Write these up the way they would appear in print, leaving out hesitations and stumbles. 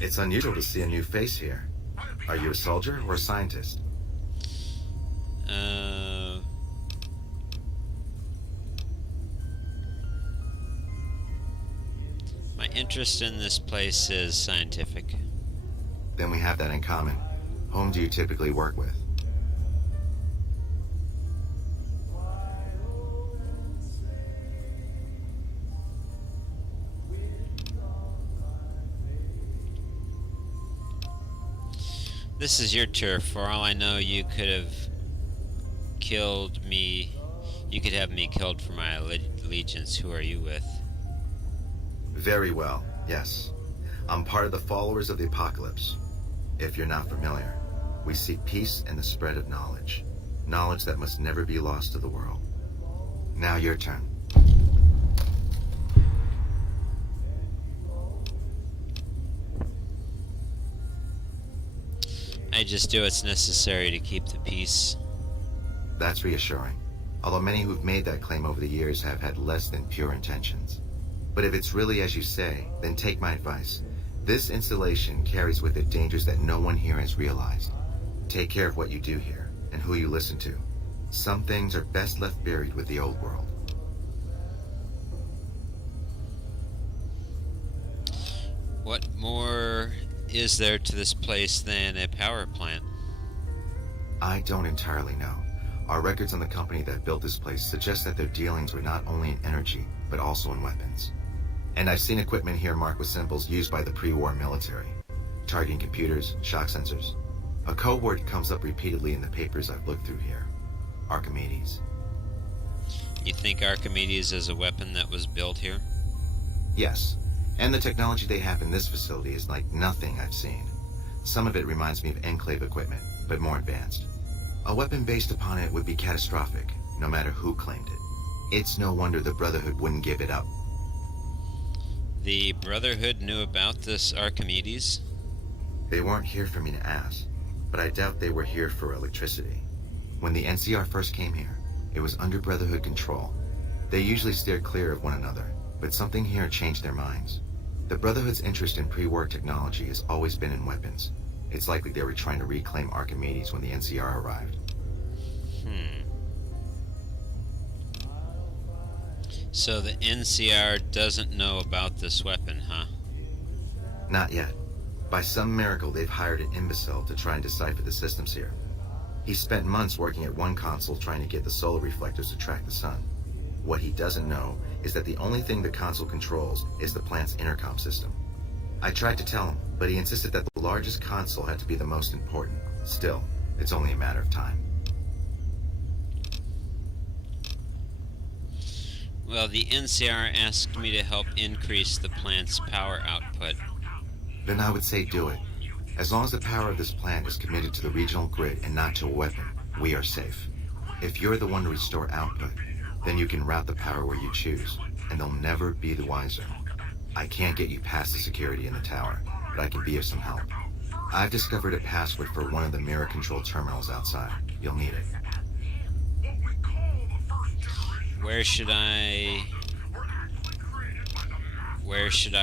It's unusual to see a new face here. Are you a soldier or a scientist? My interest in this place is scientific. Then we have that in common. Whom do you typically work with? This is your turf. For all I know, you could have killed me. You could have me killed for my allegiance. Who are you with? Very well, yes. I'm part of the followers of the apocalypse. If you're not familiar, we seek peace and the spread of knowledge. Knowledge that must never be lost to the world. Now your turn. I just do what's necessary to keep the peace. That's reassuring. Although many who've made that claim over the years have had less than pure intentions. But if it's really as you say, then take my advice. This installation carries with it dangers that no one here has realized. Take care of what you do here, and who you listen to. Some things are best left buried with the old world. What more is there to this place than a power plant? I don't entirely know. Our records on the company that built this place suggest that their dealings were not only in energy, but also in weapons. And I've seen equipment here marked with symbols used by the pre-war military. Targeting computers, shock sensors. A code word comes up repeatedly in the papers I've looked through here. Archimedes. You think Archimedes is a weapon that was built here? Yes. And the technology they have in this facility is like nothing I've seen. Some of it reminds me of Enclave equipment, but more advanced. A weapon based upon it would be catastrophic, no matter who claimed it. It's no wonder the Brotherhood wouldn't give it up. The Brotherhood knew about this Archimedes? They weren't here for me to ask, but I doubt they were here for electricity. When the NCR first came here, it was under Brotherhood control. They usually steered clear of one another, but something here changed their minds. The Brotherhood's interest in pre-war technology has always been in weapons. It's likely they were trying to reclaim Archimedes when the NCR arrived. So the NCR doesn't know about this weapon, huh? Not yet. By some miracle, they've hired an imbecile to try and decipher the systems here. He spent months working at one console trying to get the solar reflectors to track the sun. What he doesn't know is that the only thing the console controls is the plant's intercom system. I tried to tell him, but he insisted that the largest console had to be the most important. Still, it's only a matter of time. Well, the NCR asked me to help increase the plant's power output. Then I would say do it. As long as the power of this plant is committed to the regional grid and not to a weapon, we are safe. If you're the one to restore output, then you can route the power where you choose, and they'll never be the wiser. I can't get you past the security in the tower, but I can be of some help. I've discovered a password for one of the mirror control terminals outside. You'll need it. Where should I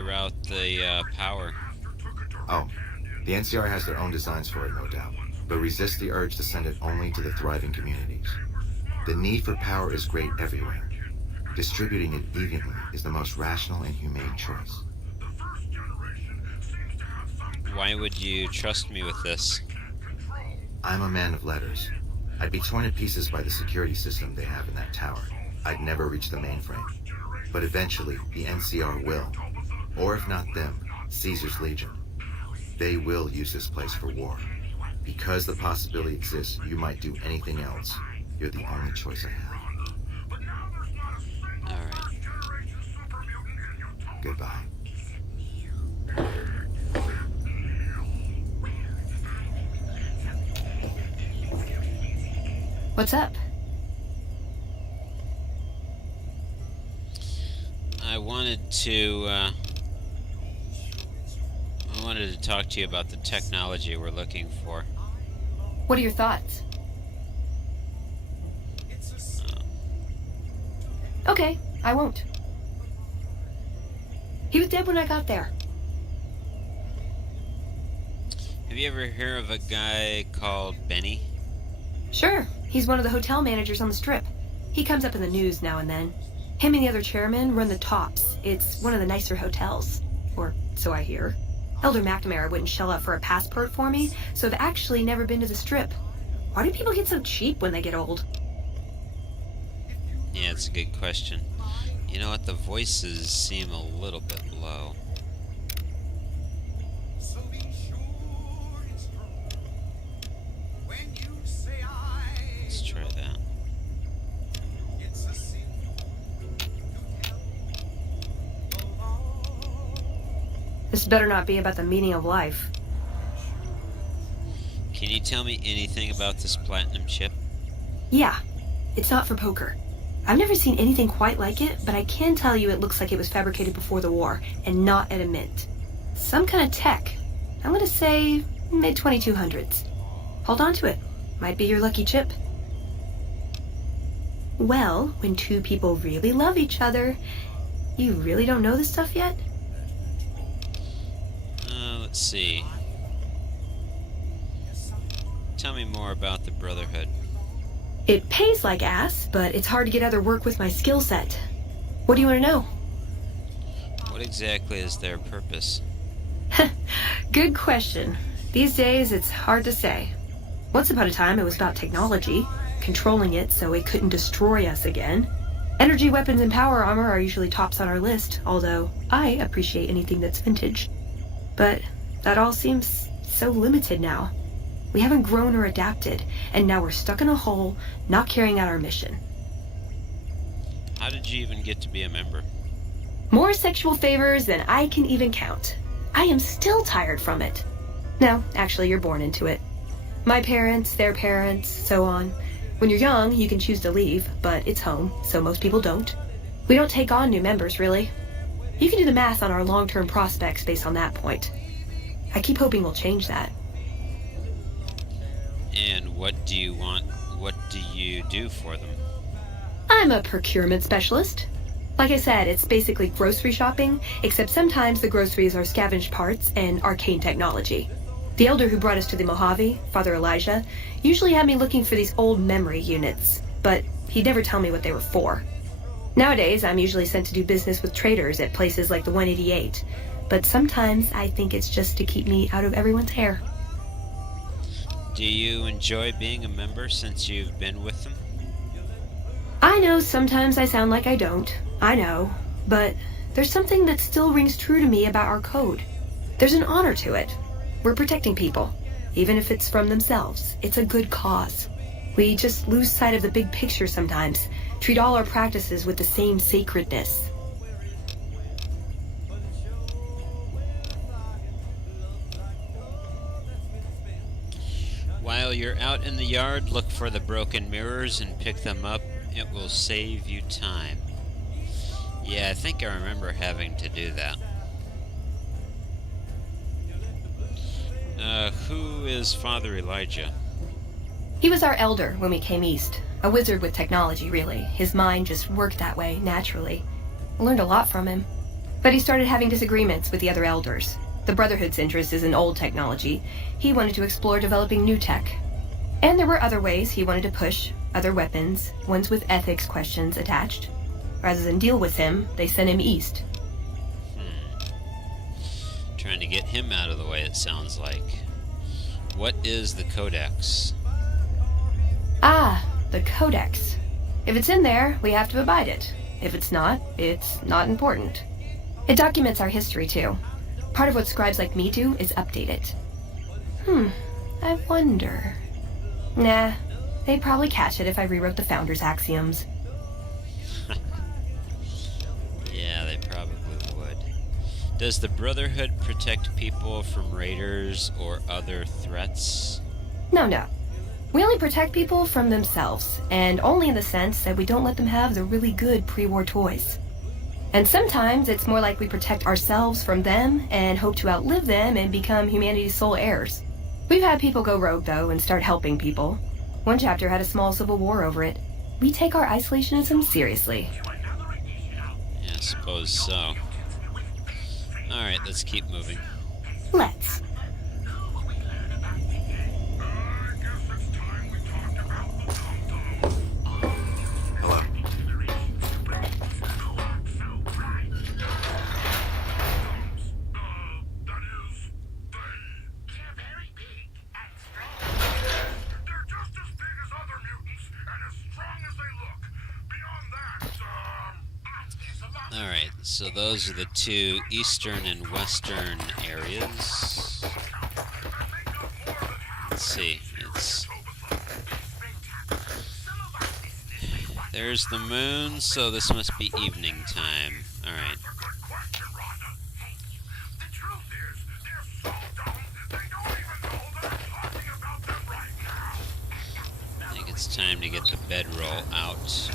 route the power? Oh, the NCR has their own designs for it, no doubt, but resist the urge to send it only to the thriving communities. The need for power is great everywhere. Distributing it evenly is the most rational and humane choice. Why would you trust me with this? I'm a man of letters. I'd be torn to pieces by the security system they have in that tower. I'd never reach the mainframe. But eventually, the NCR will. Or if not them, Caesar's Legion. They will use this place for war. Because the possibility exists you might do anything else, you're the only choice I have. Alright. Goodbye. What's up? I wanted to talk to you about the technology we're looking for. What are your thoughts? Okay, I won't. He was dead when I got there. Have you ever heard of a guy called Benny? Sure, he's one of the hotel managers on the Strip. He comes up in the news now and then. Him and the other chairman run the Tops. It's one of the nicer hotels. Or so I hear. Elder McNamara wouldn't shell out for a passport for me, so I've actually never been to the Strip. Why do people get so cheap when they get old? Yeah, it's a good question. You know what? The voices seem a little bit low. Let's try that. This better not be about the meaning of life. Can you tell me anything about this platinum chip? Yeah, it's not for poker. I've never seen anything quite like it, but I can tell you it looks like it was fabricated before the war, and not at a mint. Some kind of tech. I'm gonna say mid-2200s. Hold on to it. Might be your lucky chip. Well, when two people really love each other, you really don't know this stuff yet? Let's see. Tell me more about the Brotherhood. It pays like ass, but it's hard to get other work with my skill set. What do you want to know? What exactly is their purpose? Good question. These days, it's hard to say. Once upon a time, it was about technology, controlling it so it couldn't destroy us again. Energy weapons and power armor are usually tops on our list, although I appreciate anything that's vintage. But that all seems so limited now. We haven't grown or adapted, and now we're stuck in a hole, not carrying out our mission. How did you even get to be a member? More sexual favors than I can even count. I am still tired from it. No, actually, you're born into it. My parents, their parents, so on. When you're young, you can choose to leave, but it's home, so most people don't. We don't take on new members, really. You can do the math on our long-term prospects based on that point. I keep hoping we'll change that. And what do you want? What do you do for them? I'm a procurement specialist. Like I said, it's basically grocery shopping, except sometimes the groceries are scavenged parts and arcane technology. The elder who brought us to the Mojave, Father Elijah, usually had me looking for these old memory units, but he'd never tell me what they were for. Nowadays, I'm usually sent to do business with traders at places like the 188, but sometimes I think it's just to keep me out of everyone's hair. Do you enjoy being a member since you've been with them? I know sometimes I sound like I don't. I know. But there's something that still rings true to me about our code. There's an honor to it. We're protecting people. Even if it's from themselves. It's a good cause. We just lose sight of the big picture sometimes. Treat all our practices with the same sacredness. While you're out in the yard, look for the broken mirrors and pick them up. It will save you time. Yeah, I think I remember having to do that. Who is Father Elijah? He was our elder when we came east. A wizard with technology, really. His mind just worked that way, naturally. I learned a lot from him. But he started having disagreements with the other elders. The Brotherhood's interest is in old technology. He wanted to explore developing new tech. And there were other ways he wanted to push, other weapons, ones with ethics questions attached. Rather than deal with him, they sent him east. Trying to get him out of the way, it sounds like. What is the Codex? Ah, the Codex. If it's in there, we have to abide it. If it's not not important. It documents our history, too. Part of what scribes like me do is update it. I wonder... Nah, they'd probably catch it if I rewrote the Founder's axioms. Yeah, they probably would. Does the Brotherhood protect people from raiders or other threats? No. We only protect people from themselves, and only in the sense that we don't let them have the really good pre-war toys. And sometimes it's more like we protect ourselves from them and hope to outlive them and become humanity's sole heirs. We've had people go rogue, though, and start helping people. One chapter had a small civil war over it. We take our isolationism seriously. Yeah, I suppose so. Alright, let's keep moving. Let's. Alright, so those are the two eastern and western areas. Let's see, there's the moon, so this must be evening time. Alright. I think it's time to get the bedroll out.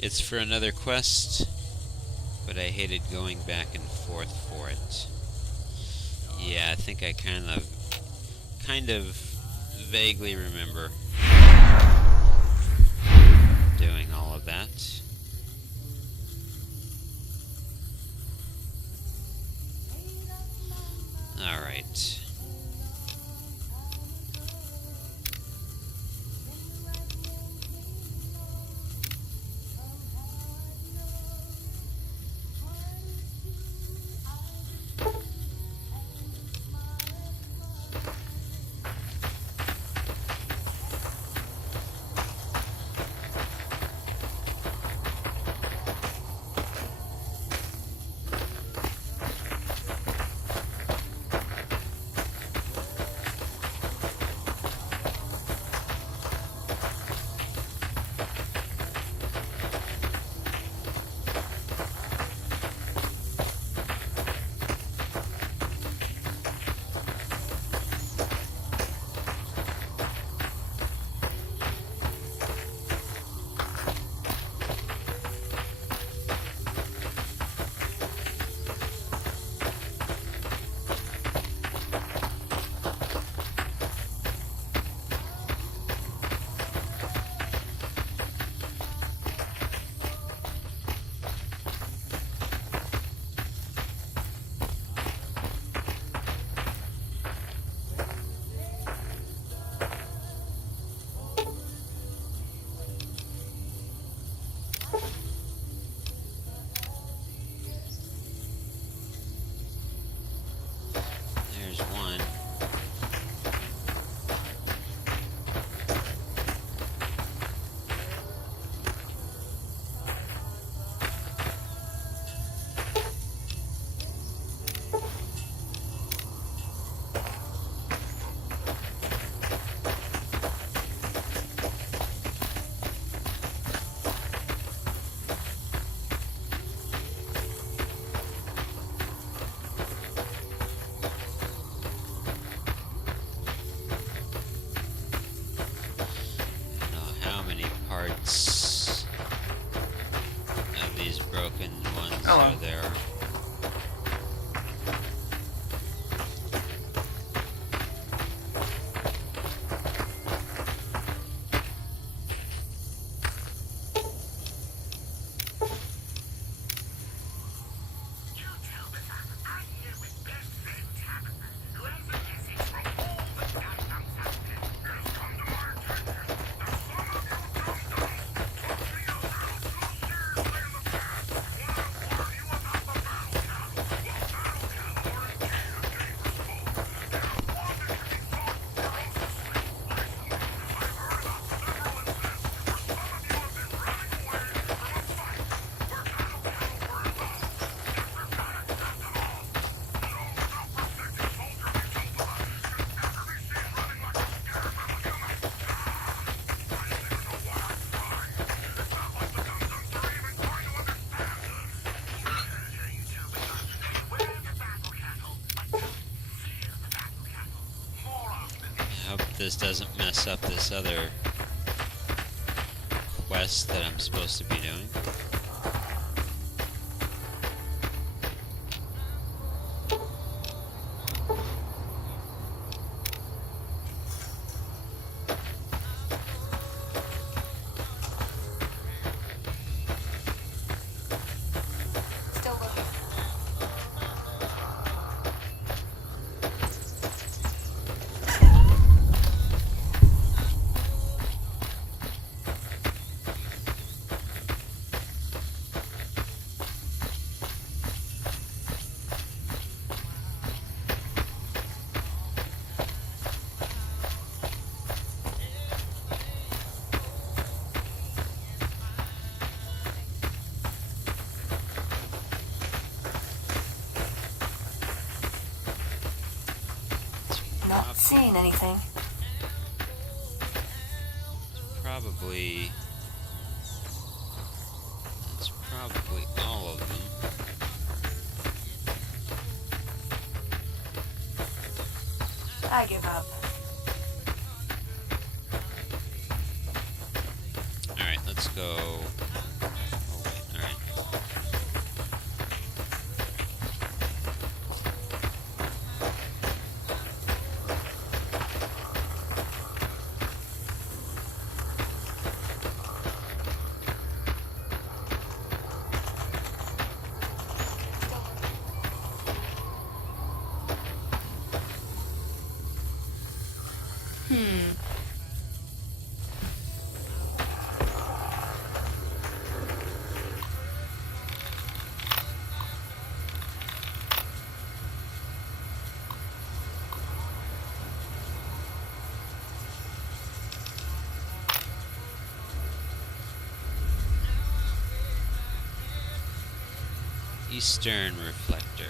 It's for another quest, but I hated going back and forth for it. Yeah, I think I kind of vaguely remember doing all of that. All right. There's one. Parts of these broken ones are there. This doesn't mess up this other quest that I'm supposed to be doing. seeing anything. Probably... That's probably all of them. I give up. Alright, let's go... Oh wait, alright. Eastern reflector.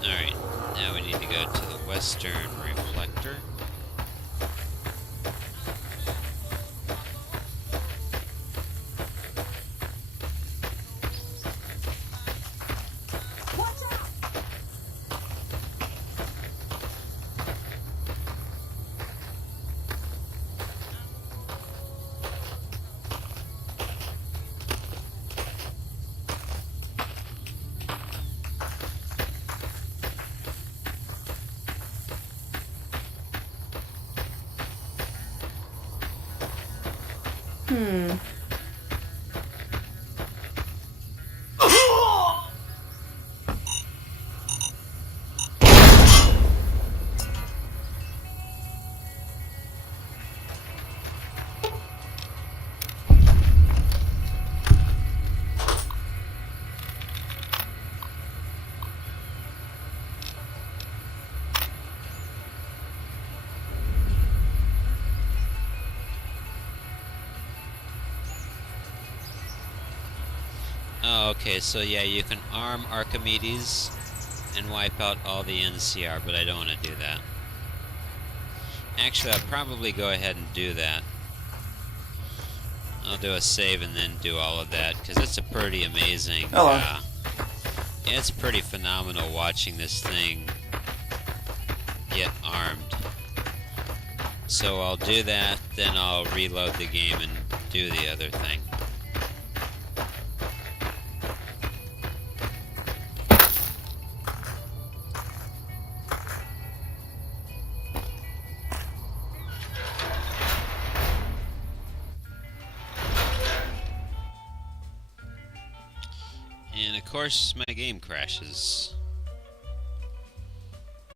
Alright, now we need to go to the western reflector. Oh, okay, so yeah, you can arm Archimedes and wipe out all the NCR, but I don't want to do that. Actually, I'll probably go ahead and do that. I'll do a save and then do all of that, because it's a pretty amazing... it's pretty phenomenal watching this thing get armed. So I'll do that, then I'll reload the game and do the other thing. And of course, my game crashes.